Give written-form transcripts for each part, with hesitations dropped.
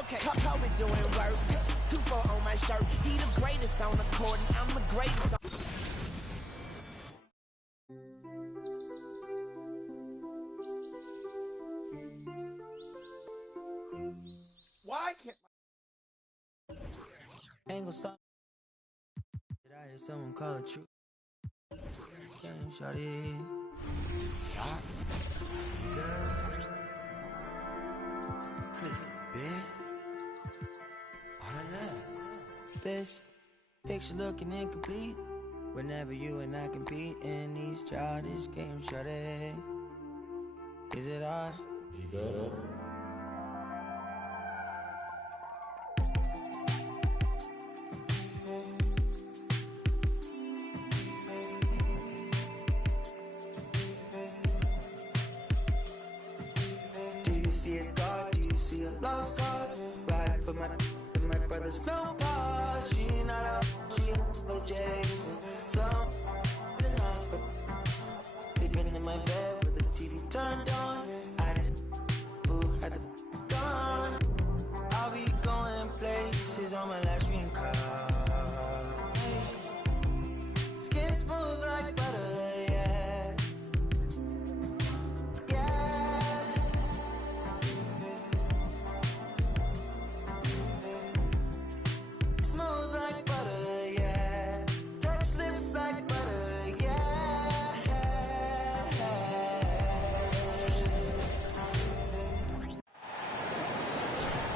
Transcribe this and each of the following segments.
Okay, Kobe doing work. 2-4 on my shirt. He the greatest on the court, and I'm the greatest on... Why can't Ain't gonna stop. Did I hear someone call it true? Damn, shawty. Stop. Girl. Could it be? I don't know. This picture looking incomplete. Whenever you and I compete in these childish games, shawty. Is it I? Lost cause, ride for my brother's no pause. She not up, she a Jason. So, enough. Sleeping in my bed with the TV turned on. I just had the gone. I'll be going places on my last dream car. Skin smooth like butter, yeah.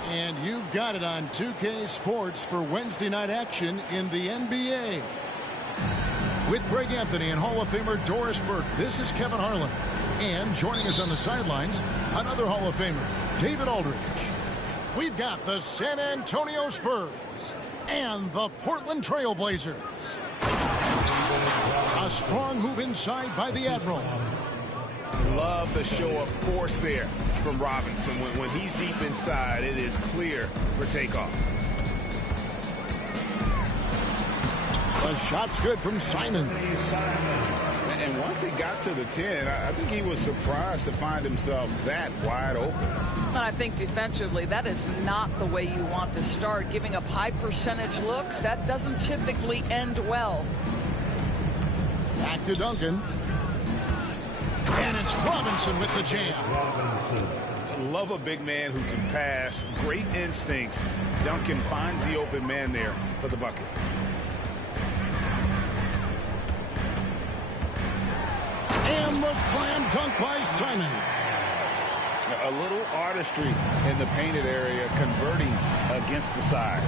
And you've got it on 2K Sports for Wednesday night action in the NBA. With Greg Anthony and Hall of Famer Doris Burke, this is Kevin Harlan. And joining us on the sidelines, another Hall of Famer, David Aldridge. We've got the San Antonio Spurs and the Portland Trail Blazers. A strong move inside by the Admiral. Love the show of force there from Robinson. When he's deep inside, it is clear for takeoff. The shot's good from Simon. And once he got to the 10, I think he was surprised to find himself that wide open. And I think defensively, that is not the way you want to start. Giving up high percentage looks, that doesn't typically end well. Back to Duncan. And it's Robinson with the jam. I love a big man who can pass. Great instincts. Duncan finds the open man there for the bucket. And the slam dunk by Simon. A little artistry in the painted area, converting against the size.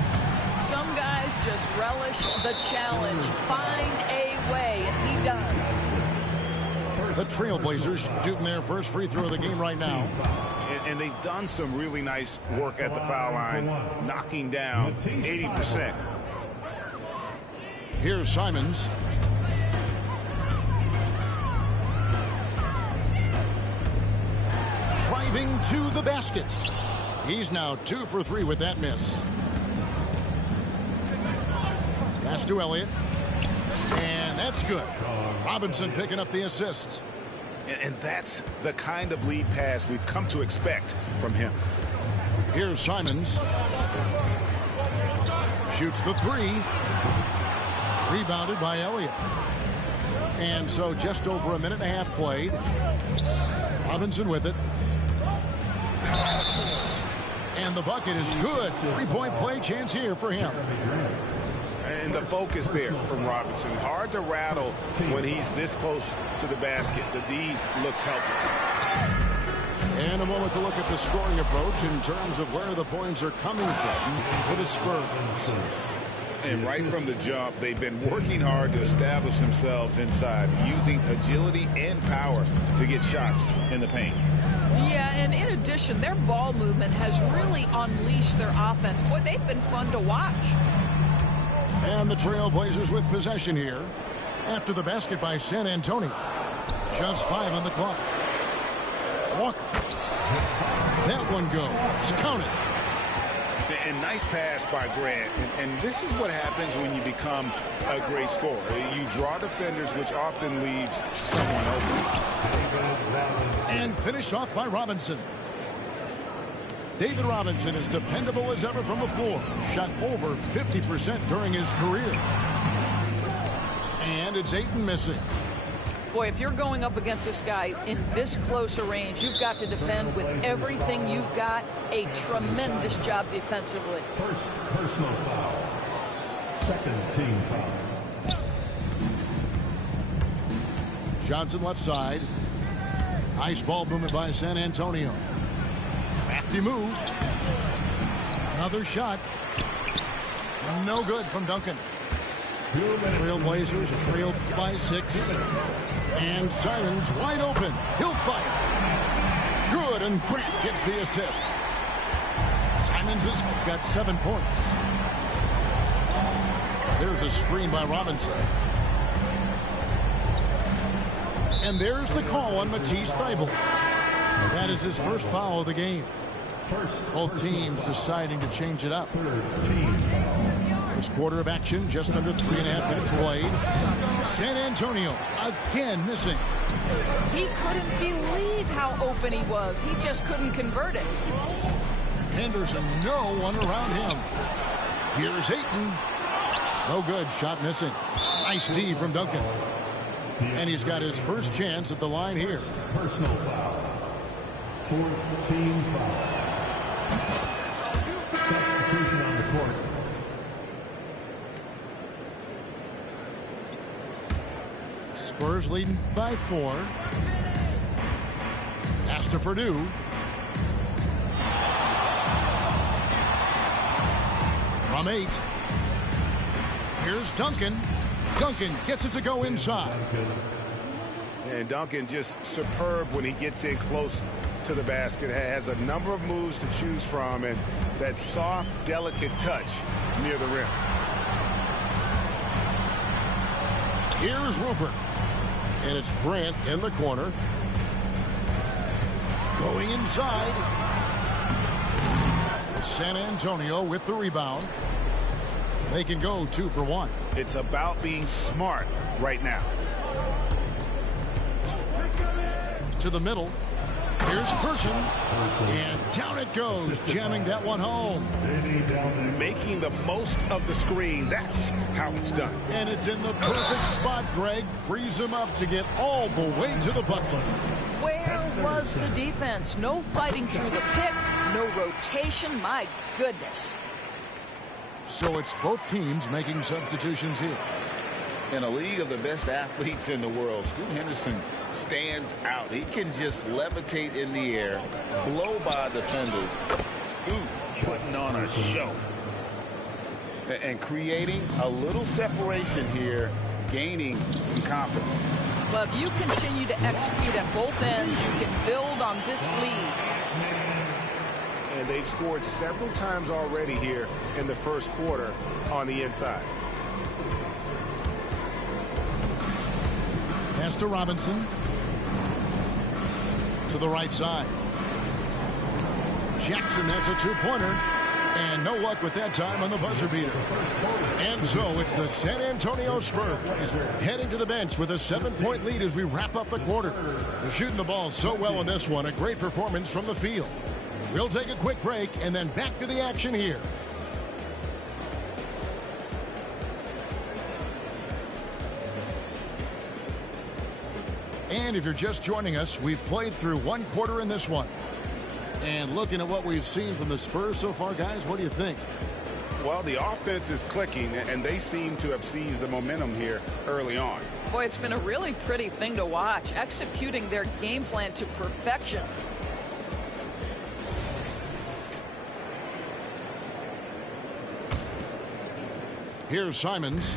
Some guys just relish the challenge. Find a way, and he does. The Trailblazers shooting their first free throw of the game right now. And they've done some really nice work at the foul line, knocking down 80%. Here's Simons. Driving to the basket. He's now 2 for 3 with that miss. Pass to Elliott. And that's good. Robinson picking up the assist. And that's the kind of lead pass we've come to expect from him. Here's Simons. Shoots the 3. Rebounded by Elliott. And so just over a minute and a half played. Robinson with it. And the bucket is good. 3-point play chance here for him. And the focus there from Robinson. Hard to rattle when he's this close to the basket. The D looks helpless. And a moment to look at the scoring approach in terms of where the points are coming from for the Spurs. And right from the jump, they've been working hard to establish themselves inside, using agility and power to get shots in the paint. Yeah, and in addition, their ball movement has really unleashed their offense. Boy, they've been fun to watch. And the Trailblazers with possession here after the basket by San Antonio. Just 5 on the clock. Walker. That one goes. Count it. And nice pass by Grant. And this is what happens when you become a great scorer. You draw defenders, which often leaves someone open. And finished off by Robinson. David Robinson is dependable as ever from the floor. Shot over 50% during his career. And it's Ayton missing. Boy, if you're going up against this guy in this close a range, you've got to defend with everything you've got. A tremendous job defensively. First personal foul. Second team foul. Johnson left side. Nice ball movement by San Antonio. Crafty move. Another shot. No good from Duncan. Trailblazers trailed by 6. And Simons wide open. He'll fire. Good, and Grant gets the assist. Simons has got 7 points. There's a screen by Robinson. And there's the call on Matisse Thybulle. That is his first foul of the game. Both teams deciding to change it up. First quarter of action, just under 3.5 minutes played. San Antonio again missing. He couldn't believe how open he was. He just couldn't convert it. Henderson, no one around him. Here's Ayton. No good, shot missing. Nice D from Duncan. And he's got his first chance at the line here. Personal foul. 4th team foul. Substitution on the court. Spurs leading by 4. Pass to Purdue. From 8. Here's Duncan. Duncan gets it to go inside. And Duncan just superb when he gets in close to the basket. Has a number of moves to choose from, and that soft, delicate touch near the rim. Here's Rupert. And it's Grant in the corner. Going inside. San Antonio with the rebound. They can go 2 for 1. It's about being smart right now. To the middle. Here's Person. And down it goes, jamming that one home. Making the most of the screen. That's how it's done. And it's in the perfect spot, Greg. Frees him up to get all the way to the bucket. Where was the defense? No fighting through the pick, no rotation. My goodness. So it's both teams making substitutions here. In a league of the best athletes in the world, Scoot Henderson stands out. He can just levitate in the air, blow by defenders. Scoot putting on a show. And creating a little separation here, gaining some confidence. Well, if you continue to execute at both ends, you can build on this lead. And they've scored several times already here in the first quarter on the inside. Pass to Robinson. To the right side. Jackson, that's a 2-pointer. And no luck with that time on the buzzer beater. And so it's the San Antonio Spurs heading to the bench with a 7-point lead as we wrap up the quarter. They're shooting the ball so well in this one. A great performance from the field. We'll take a quick break and then back to the action here. And if you're just joining us, we've played through 1 quarter in this one. And looking at what we've seen from the Spurs so far, guys, what do you think? Well, the offense is clicking, and they seem to have seized the momentum here early on. Boy, it's been a really pretty thing to watch, executing their game plan to perfection. Here's Simons.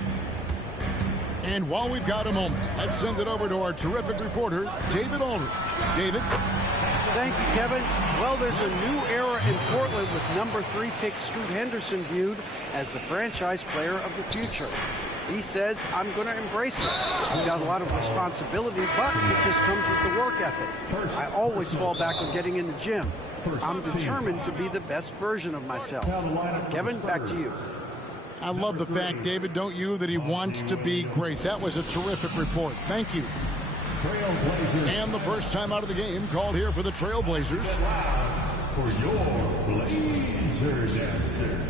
And while we've got a moment, let's send it over to our terrific reporter, David Aldridge. David? Thank you, Kevin. Well, there's a new era in Portland with number 3 pick Scoot Henderson viewed as the franchise player of the future. He says, I'm going to embrace it. I've got a lot of responsibility, but it just comes with the work ethic. I always fall back on getting in the gym. I'm determined to be the best version of myself. Kevin, back to you. I love the fact, David, don't you, that he wants to be great. That was a terrific report. Thank you. And the first time out of the game called here for the Trailblazers. for your Blazer Dancer.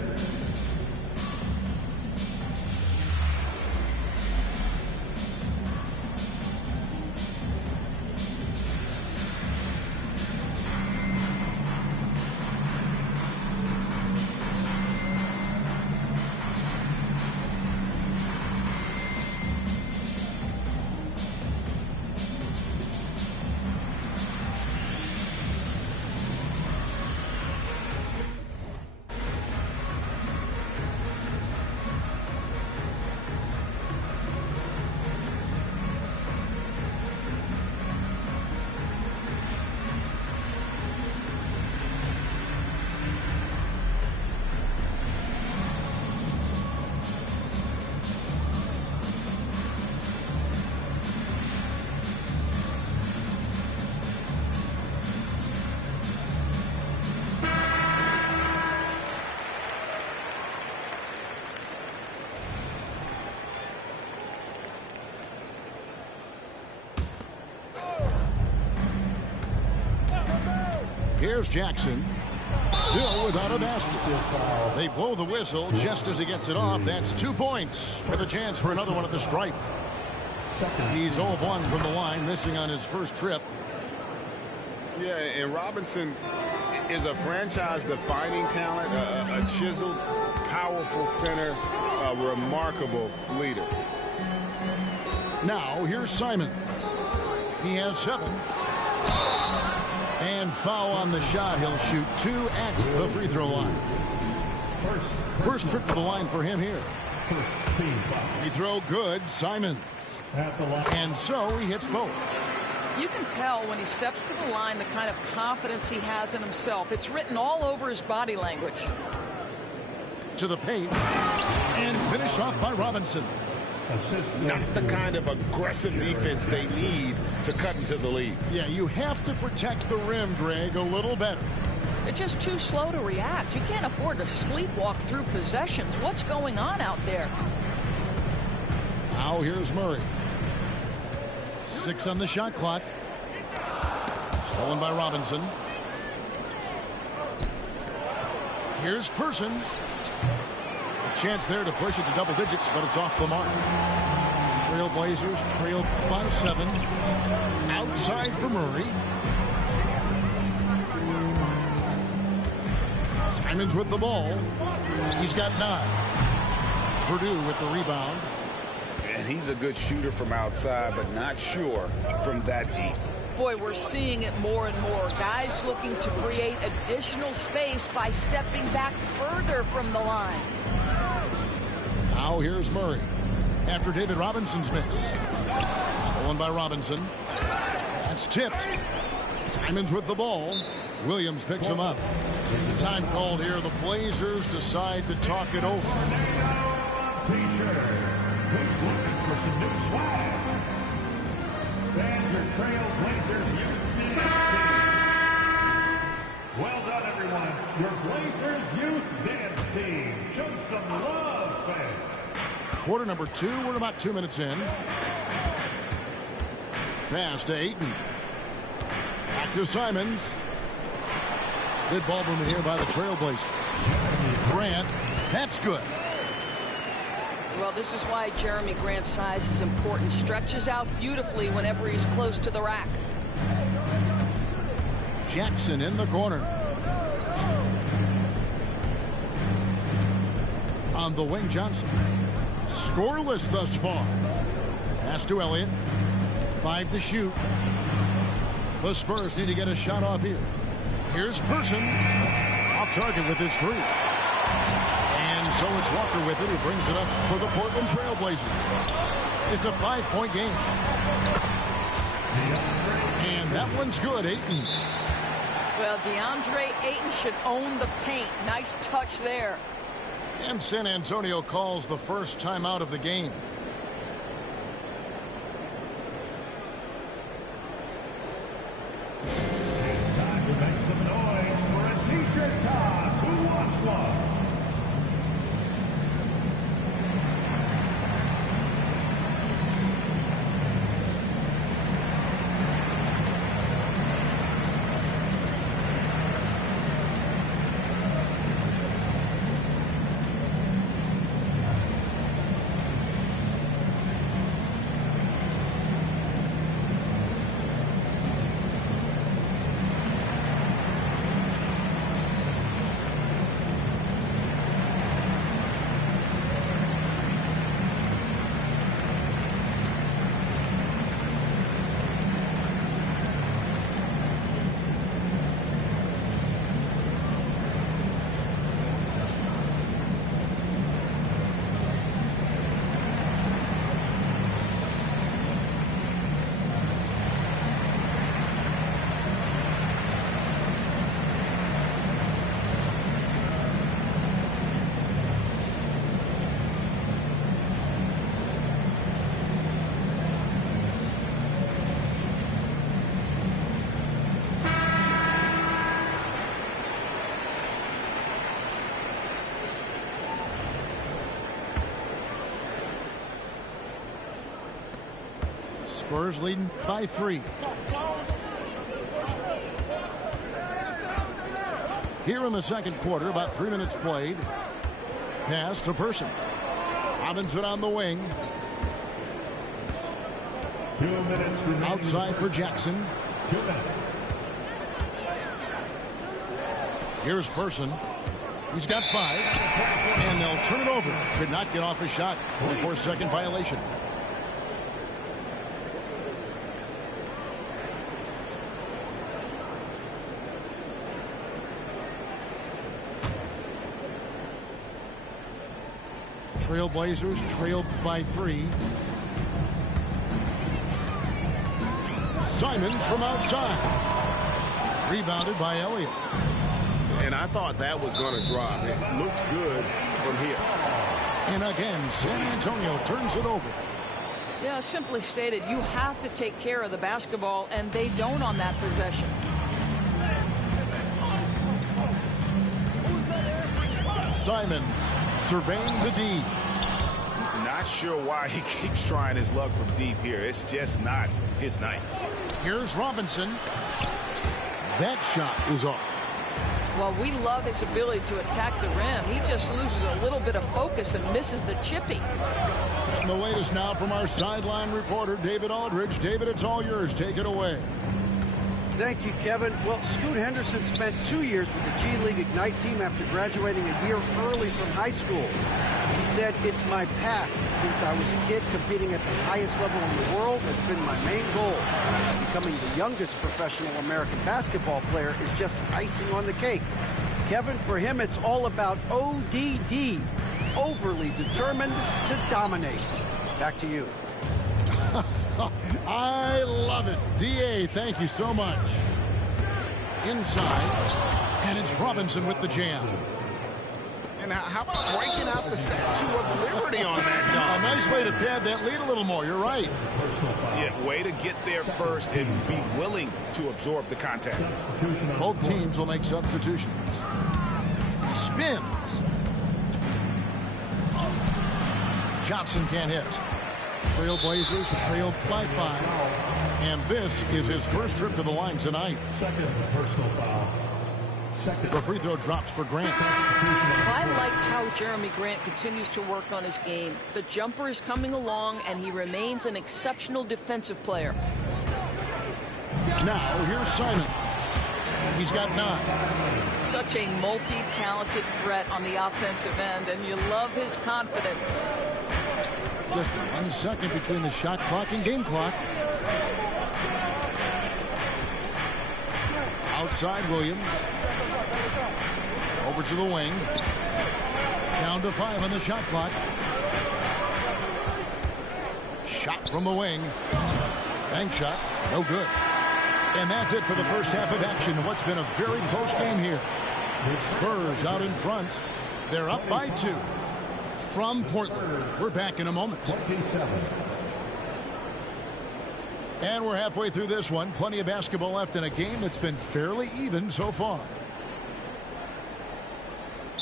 Here's Jackson. Still without a basket. They blow the whistle just as he gets it off. That's 2 points with a chance for another one at the stripe. He's 0 of 1 from the line, missing on his first trip. Yeah, and Robinson is a franchise-defining talent, a chiseled, powerful center, a remarkable leader. Now, here's Simons. He has 7. And foul on the shot. He'll shoot 2 at the free throw line. First trip to the line for him here. Free throw good, Simons. And so he hits both. You can tell when he steps to the line the kind of confidence he has in himself. It's written all over his body language. To the paint. And finished off by Robinson. Not the kind of aggressive defense they need to cut into the lead. Yeah, you have to protect the rim, Greg, a little better. They're just too slow to react. You can't afford to sleepwalk through possessions. What's going on out there? Now here's Murray. 6 on the shot clock. Stolen by Robinson. Here's Person. Chance there to push it to double digits, but it's off the mark. Trailblazers trail by 7. Outside for Murray. Simons with the ball. He's got 9. Purdue with the rebound. And he's a good shooter from outside, but not sure from that deep. Boy, we're seeing it more and more. Guys looking to create additional space by stepping back further from the line. Now here's Murray after David Robinson's miss. Stolen by Robinson. That's tipped. Simons with the ball. Williams picks him up. The time called here. The Blazers decide to talk it over. Well done, everyone. Your Blazers Youth Dance Team. Show some love, fans. Quarter number 2. We're about 2 minutes in. Pass to Ayton. Back to Simons. Good ball movement here by the Trailblazers. Grant. That's good. Well, this is why Jeremy Grant's size is important. Stretches out beautifully whenever he's close to the rack. Jackson in the corner. On the wing, Johnson. Scoreless thus far. Pass to Elliott. 5 to shoot. The Spurs need to get a shot off here. Here's Person. Off target with his 3. And so it's Walker with it, who brings it up for the Portland Trailblazers. It's a 5-point game. And that one's good, Ayton. Well, DeAndre Ayton should own the paint. Nice touch there. And San Antonio calls the first timeout of the game. It's time to make some noise for a t-shirt toss. Who wants one? Spurs leading by 3. Here in the second quarter, about 3 minutes played. Pass to Person. Robinson on the wing. 2 minutes remaining. Outside for Jackson. 2 minutes. Here's Person. He's got 5. And they'll turn it over. Could not get off his shot. 24-second violation. Trailblazers trailed by 3. Simons from outside. Rebounded by Elliott. And I thought that was going to drop. It looked good from here. And again, San Antonio turns it over. Yeah, simply stated, you have to take care of the basketball, and they don't on that possession. Simons surveying the D. Not sure why he keeps trying his luck from deep here. It's just not his night. Here's Robinson. That shot is off. Well, we love his ability to attack the rim. He just loses a little bit of focus and misses the chippy. And the latest now from our sideline reporter, David Aldridge. David, it's all yours. Take it away. Thank you, Kevin. Well, Scoot Henderson spent 2 years with the G League Ignite team after graduating a year early from high school. He said, "It's my path. Since I was a kid, competing at the highest level in the world has been my main goal. Becoming the youngest professional American basketball player is just icing on the cake." Kevin, for him, it's all about ODD, overly determined to dominate. Back to you. I love it. D.A., thank you so much. Inside, and it's Robinson with the jam. And how about breaking out the Statue of Liberty on that dunk? A nice way to pad that lead a little more. You're right. Yeah, way to get there first and be willing to absorb the contact. Both teams will make substitutions. Spins. Johnson can't hit. Trailblazers trailed by 5. And this is his first trip to the line tonight. Second personal foul. The free throw drops for Grant. I like how Jeremy Grant continues to work on his game. The jumper is coming along, and he remains an exceptional defensive player. Now, here's Simon. He's got 9. Such a multi-talented threat on the offensive end, and you love his confidence. Just 1 second between the shot clock and game clock. Outside Williams. Over to the wing. Down to 5 on the shot clock. Shot from the wing. Bank shot. No good. And that's it for the first half of action. What's been a very close game here. Spurs out in front. They're up by 2. From Portland. We're back in a moment. 27. And we're halfway through this one. Plenty of basketball left in a game that's been fairly even so far.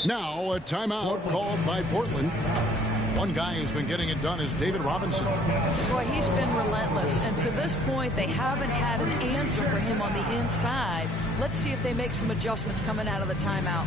Now a timeout called by Portland. One guy who's been getting it done is David Robinson. Boy, he's been relentless, and to this point, they haven't had an answer for him on the inside. Let's see if they make some adjustments coming out of the timeout.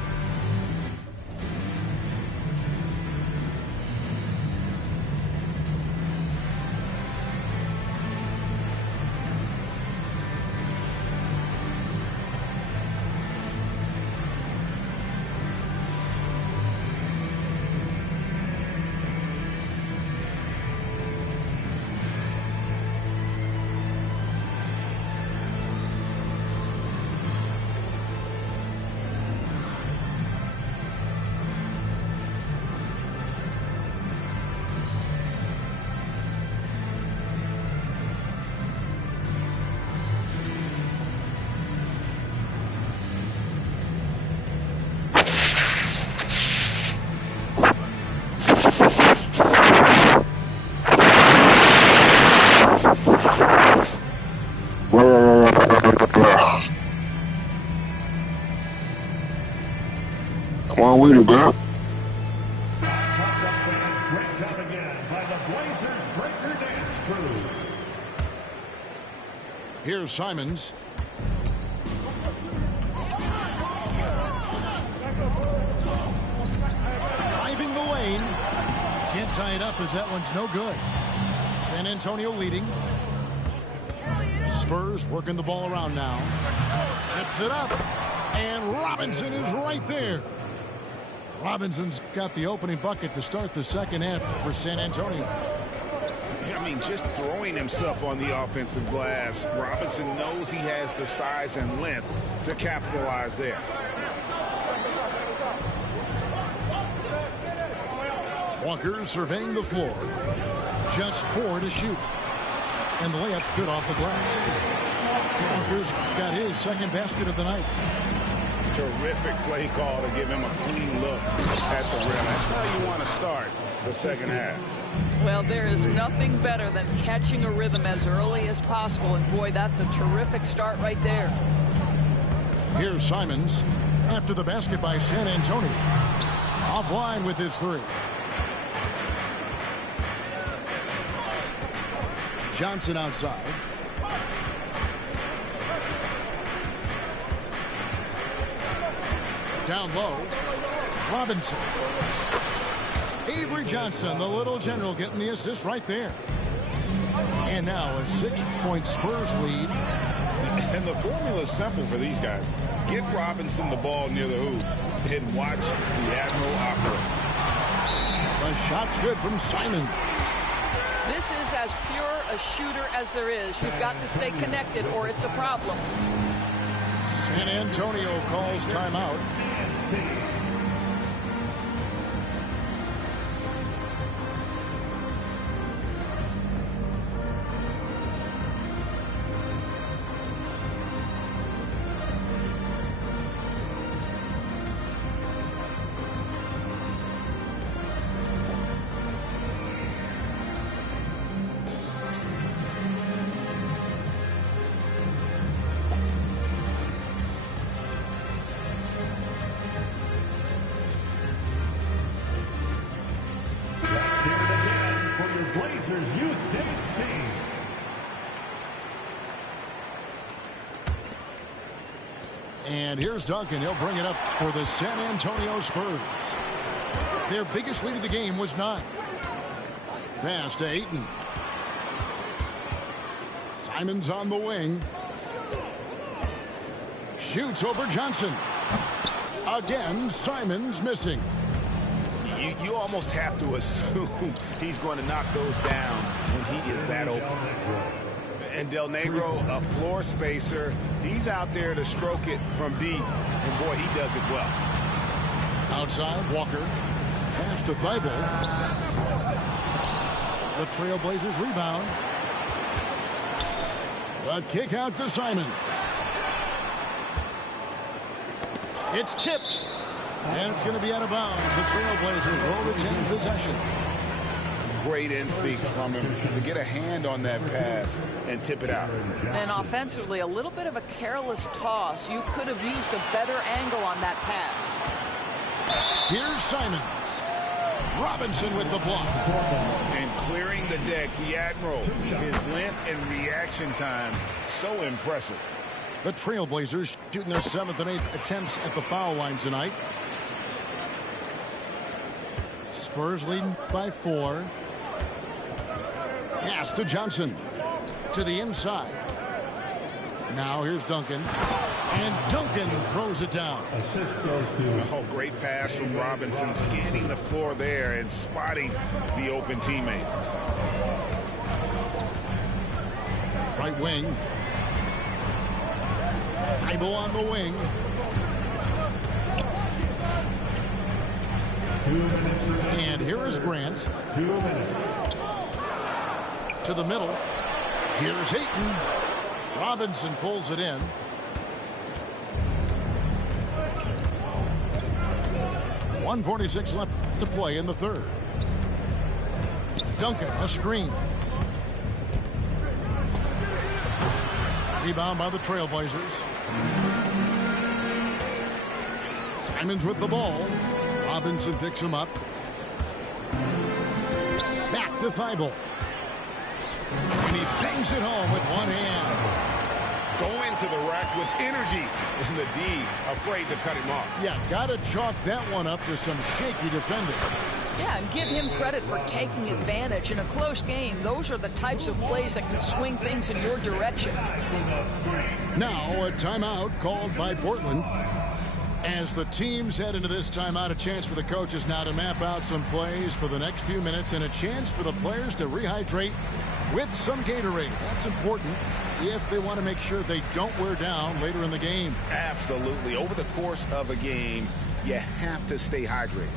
Come on with it, bro. Breakdown again by the Blazers Breaker Dance Crew. Here's Simons. Driving the lane. Can't tie it up as that one's no good. San Antonio leading. Spurs working the ball around now. Tips it up. And Robinson is right there. Robinson's got the opening bucket to start the second half for San Antonio. I mean, just throwing himself on the offensive glass. Robinson knows he has the size and length to capitalize there. Walker surveying the floor. Just 4 to shoot. And the layup's good off the glass. Walker's got his second basket of the night. Terrific play call to give him a clean look at the rim. That's how you want to start the second half. Well, there is nothing better than catching a rhythm as early as possible. And boy, that's a terrific start right there. Here's Simons after the basket by San Antonio. Offline with his 3. Johnson outside. Down low. Robinson. Avery Johnson, the little general, getting the assist right there. And now a 6-point Spurs lead. And the formula is simple for these guys. Get Robinson the ball near the hoop and watch the Admiral operate. The shot's good from Simon. This is as pure a shooter as there is. You've got to stay connected or it's a problem. San Antonio calls timeout. And here's Duncan. He'll bring it up for the San Antonio Spurs. Their biggest lead of the game was 9. Pass to Ayton. Simons on the wing. Shoots over Johnson. Again, Simons missing. You almost have to assume he's going to knock those down when he is that open. And Del Negro, a floor spacer, he's out there to stroke it from deep. And boy, he does it well. Outside, Walker. Pass to Thibault. The Trailblazers rebound. The kick out to Simons. It's tipped. And it's going to be out of bounds. The Trailblazers will retain possession. Great instincts from him to get a hand on that pass and tip it out. And offensively, a little bit of a careless toss. You could have used a better angle on that pass. Here's Simons. Robinson with the block. And clearing the deck, the Admiral. His length and reaction time, so impressive. The Trailblazers shooting their 7th and 8th attempts at the foul line tonight. Spurs leading by 4. Pass to Johnson. To the inside. Now here's Duncan. And Duncan throws it down. Assist goes to... Oh, great pass from Robinson. Scanning the floor there and spotting the open teammate. Right wing. Thibault on the wing. 2 minutes remaining. And here is Grant. 2 minutes. To the middle. Here's Ayton. Robinson pulls it in. .146 left to play in the third. Duncan, a screen. Rebound by the Trailblazers. Simons with the ball. Robinson picks him up. Back to Thibault. And he bangs it home with one hand. going to the rack with energy, and the D afraid to cut him off. Yeah, got to chalk that one up to some shaky defending. Yeah, and give him credit for taking advantage. In a close game, those are the types of plays that can swing things in your direction. Now a timeout called by Portland. As the teams head into this timeout, a chance for the coaches now to map out some plays for the next few minutes and a chance for the players to rehydrate with some Gatorade. That's important if they want to make sure they don't wear down later in the game. Absolutely. Over the course of a game, you have to stay hydrated.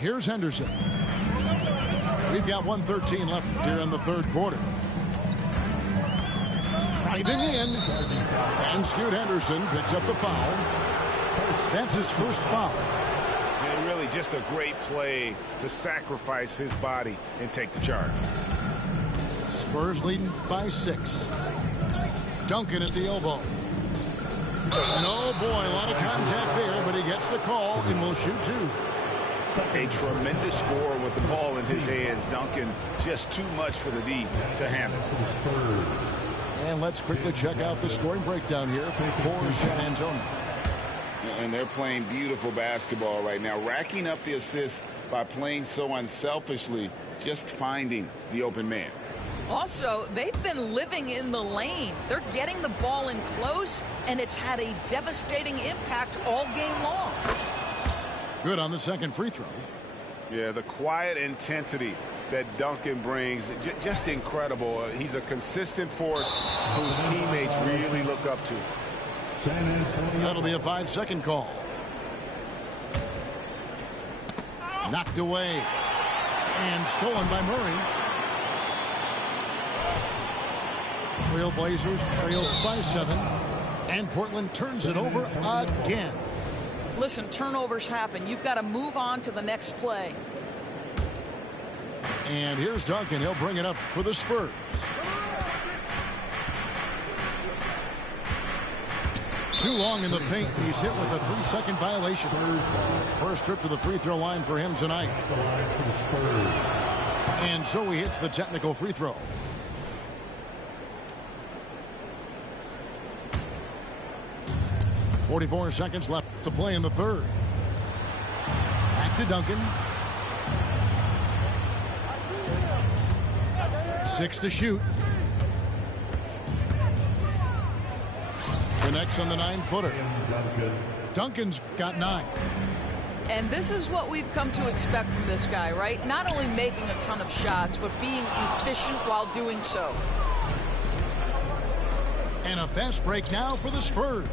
Here's Henderson. We've got 1:13 left here in the third quarter. Driving in. And Skee Henderson picks up the foul. That's his first foul. And really just a great play to sacrifice his body and take the charge. Spurs leading by 6. Duncan at the elbow. And oh boy, a lot of contact there, but he gets the call and will shoot 2. A tremendous score with the ball in his hands. Duncan, just too much for the D to handle. And let's quickly check out the scoring breakdown here for San Antonio. And they're playing beautiful basketball right now, racking up the assists by playing so unselfishly, just finding the open man. Also, they've been living in the lane. They're getting the ball in close, and it's had a devastating impact all game long. Good on the second free throw. Yeah, the quiet intensity that Duncan brings, just incredible. He's a consistent force whose teammates really look up to. That'll be a 5-second call. Knocked away. And stolen by Murray. Trailblazers trailed by 7. And Portland turns it over again. Listen, turnovers happen. You've got to move on to the next play. And here's Duncan. He'll bring it up for the Spurs. Too long in the paint. He's hit with a 3-second violation. First trip to the free throw line for him tonight. And so he hits the technical free throw. .44 seconds left to play in the third. Back to Duncan. 6 to shoot. Connects on the 9-footer. Duncan's got 9. And this is what we've come to expect from this guy, right? Not only making a ton of shots, but being efficient while doing so. And a fast break now for the Spurs.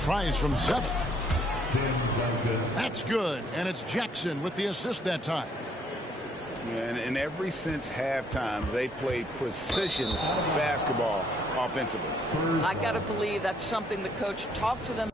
Tries from 7. That's good. And it's Jackson with the assist that time. And ever since halftime, they played precision basketball offensively. I got to believe that's something the coach talked to them